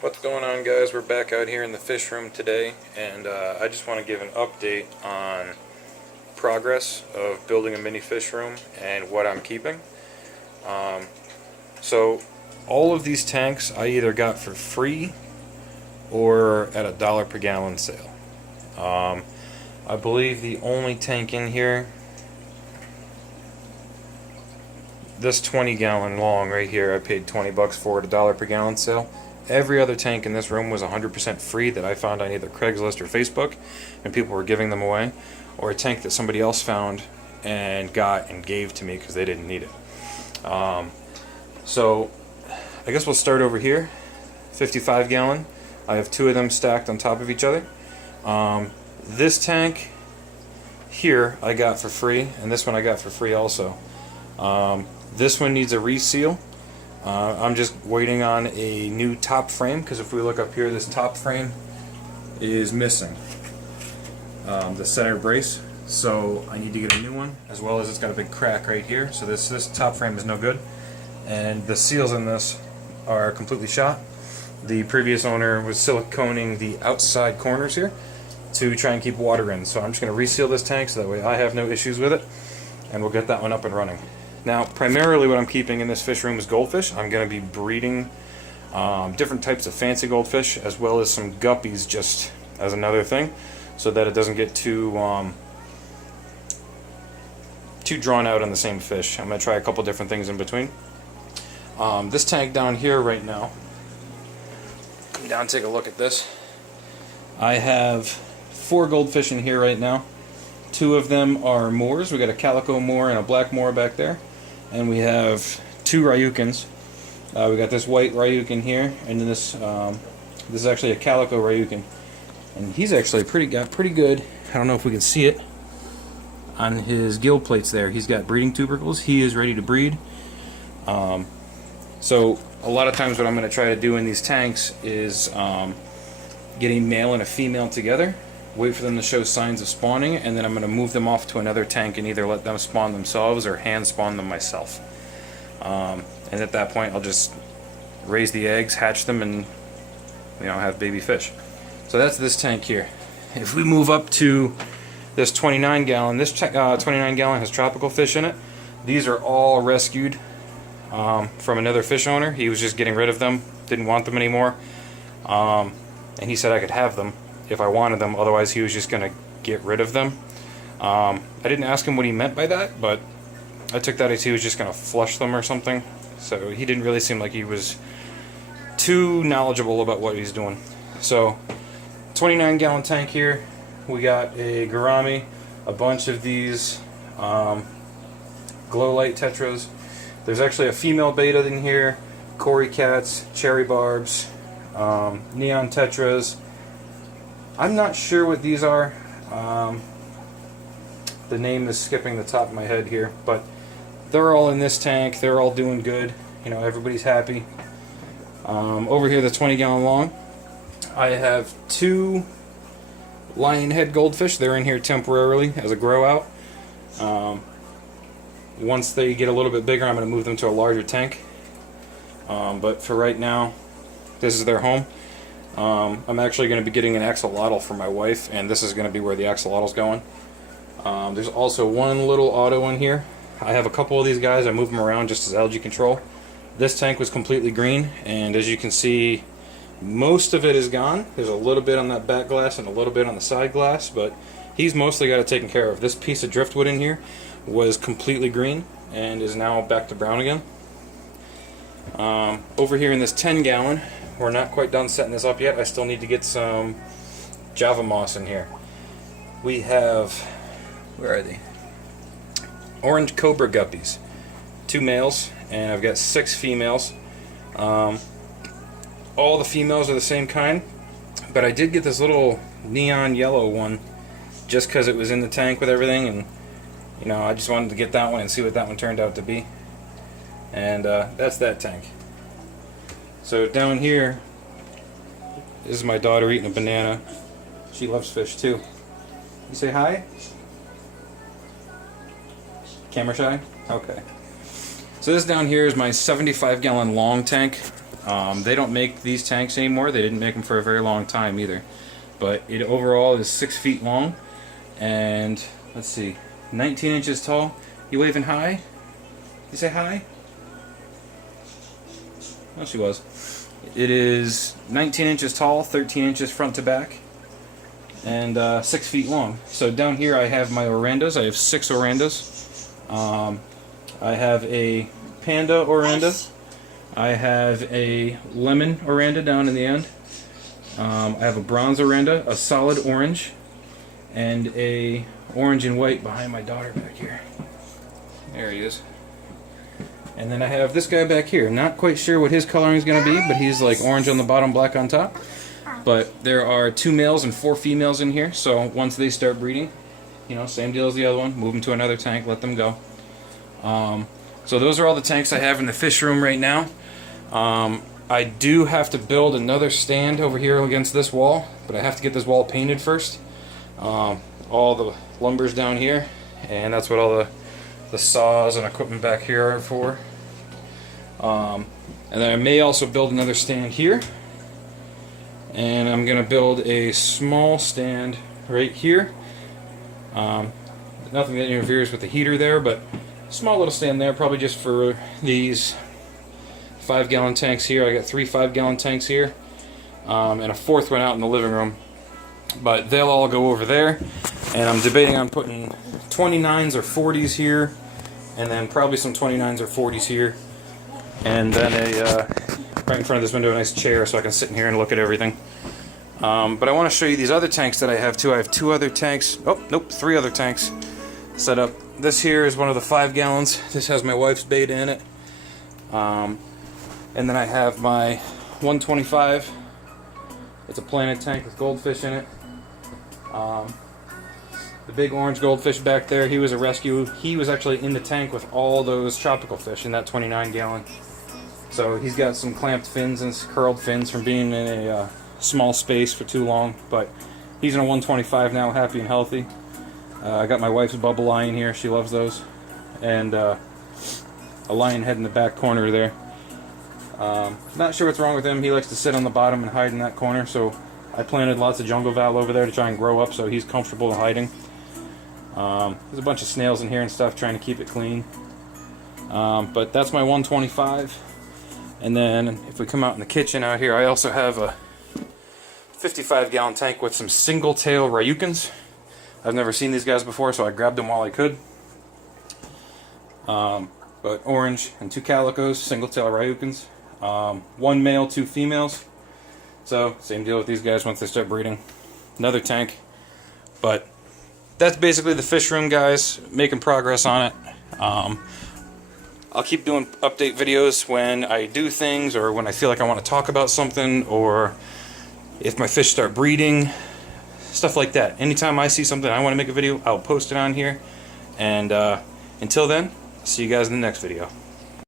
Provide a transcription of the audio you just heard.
What's going on, guys? We're back out here in the fish room today, and I just want to give an update on progress of building a mini fish room and what I'm keeping. So all of these tanks I either got for free or at $1 per gallon sale. I believe the only tank in here, this 20-gallon long right here, I paid 20 bucks for at $1 per gallon sale. Every other tank in this room was 100% free that I found on either Craigslist or Facebook, and people were giving them away, or a tank that somebody else found and got and gave to me because they didn't need it. So I guess we'll start over here. 55 gallon. I have two of them stacked on top of each other. This tank here I got for free, and this one I got for free also. This one needs a reseal. I'm just waiting on a new top frame, because if we look up here, this top frame is missing the center brace, so I need to get a new one, as well as it's got a big crack right here, so this top frame is no good, and the seals in this are completely shot. The previous owner was siliconing the outside corners here to try and keep water in, so I'm just going to reseal this tank so that way I have no issues with it, and we'll get that one up and running. Now, primarily what I'm keeping in this fish room is goldfish. I'm going to be breeding different types of fancy goldfish, as well as some guppies just as another thing, so that it doesn't get too drawn out on the same fish. I'm going to try a couple different things in between. This tank down here right now, come down and take a look at this. I have 4 goldfish in here right now. 2 of them are Moors. We got a calico Moor and a black Moor back there. And we have 2 Ryukins. We got this white Ryukin here, and then this is actually a calico Ryukin, and he's actually got pretty good. I don't know if we can see it on his gill plates there. He's got breeding tubercles. He is ready to breed. So a lot of times what I'm going to try to do in these tanks is get a male and a female together, wait for them to show signs of spawning, and then I'm going to move them off to another tank and either let them spawn themselves or hand spawn them myself. And at that point I'll just raise the eggs, hatch them, and have baby fish. So that's this tank here. If we move up to this 29 gallon, this 29 gallon has tropical fish in it. These are all rescued from another fish owner. He was just getting rid of them, didn't want them anymore, and he said I could have them if I wanted them, otherwise he was just going to get rid of them. I didn't ask him what he meant by that, but I took that as he was just going to flush them or something. So he didn't really seem like he was too knowledgeable about what he's doing. So 29 gallon tank here. We got a gourami, a bunch of these glow light tetras. There's actually a female beta in here, Cory cats, cherry barbs, neon tetras. I'm not sure what these are. The name is skipping the top of my head here, but they're all in this tank. They're all doing good. Everybody's happy. Over here, the 20 gallon long, I have 2 lionhead goldfish. They're in here temporarily as a grow out. Once they get a little bit bigger, I'm going to move them to a larger tank. But for right now, this is their home. I'm actually going to be getting an axolotl for my wife, and this is going to be where the axolotl's going. There's also one little auto in here. I have a couple of these guys. I move them around just as algae control. This tank was completely green, and as you can see, most of it is gone. There's a little bit on that back glass and a little bit on the side glass, but he's mostly got it taken care of. This piece of driftwood in here was completely green and is now back to brown again. Over here in this 10 gallon, we're not quite done setting this up yet. I still need to get some Java moss in here. We have, where are they? Orange cobra guppies. 2 males, and I've got 6 females. All the females are the same kind, but I did get this little neon yellow one just because it was in the tank with everything, and I just wanted to get that one and see what that one turned out to be. And that's that tank. So down here, this is my daughter eating a banana. She loves fish too. You say hi? Camera shy? Okay. So this down here is my 75 gallon long tank. They don't make these tanks anymore. They didn't make them for a very long time either. But it overall is 6 feet long, and let's see, 19 inches tall. You waving hi? You say hi? Well, she was. It is 19 inches tall, 13 inches front to back, and 6 feet long. So down here I have my Orandas. I have 6 Orandas. I have a Panda Oranda. I have a Lemon Oranda down in the end. I have a Bronze Oranda, a solid orange, and a orange and white behind my daughter back here. There he is. And then I have this guy back here. Not quite sure what his coloring is going to be, but he's like orange on the bottom, black on top. But there are 2 males and 4 females in here, so once they start breeding, you know, same deal as the other one, move them to another tank, let them go. So those are all the tanks I have in the fish room right now. I do have to build another stand over here against this wall, but I have to get this wall painted first. All the lumber's down here, and that's what all the saws and equipment back here are for. And then I may also build another stand here, and I'm going to build a small stand right here. Nothing that interferes with the heater there, but small little stand there, probably just for these 5-gallon tanks here. I got 3 5-gallon tanks here, and a 4th one out in the living room. But they'll all go over there, and I'm debating on putting 29s or 40s here, and then probably some 29s or 40s here, and then right in front of this window, a nice chair so I can sit in here and look at everything. But I want to show you these other tanks that I have too. I have 2 other tanks. Oh, nope, 3 other tanks set up. This here is one of the 5 gallons. This has my wife's beta in it. And then I have my 125. It's a planted tank with goldfish in it. The big orange goldfish back there, he was a rescue. He was actually in the tank with all those tropical fish in that 29 gallon. So he's got some clamped fins and curled fins from being in a small space for too long. But he's in a 125 now, happy and healthy. I got my wife's bubble lion here. She loves those. And a lion head in the back corner there. Not sure what's wrong with him. He likes to sit on the bottom and hide in that corner, so I planted lots of jungle val over there to try and grow up so he's comfortable in hiding. There's a bunch of snails in here and stuff, trying to keep it clean. But that's my 125. And then if we come out in the kitchen out here, I also have a 55-gallon tank with some single-tail Ryukins. I've never seen these guys before, so I grabbed them while I could. But orange and 2 calicos, single-tail Ryukins. 1 male, 2 females. So same deal with these guys once they start breeding. Another tank. But that's basically the fish room, guys. Making progress on it. I'll keep doing update videos when I do things, or when I feel like I want to talk about something, or if my fish start breeding, stuff like that. Anytime I see something I want to make a video, I'll post it on here. And until then, see you guys in the next video.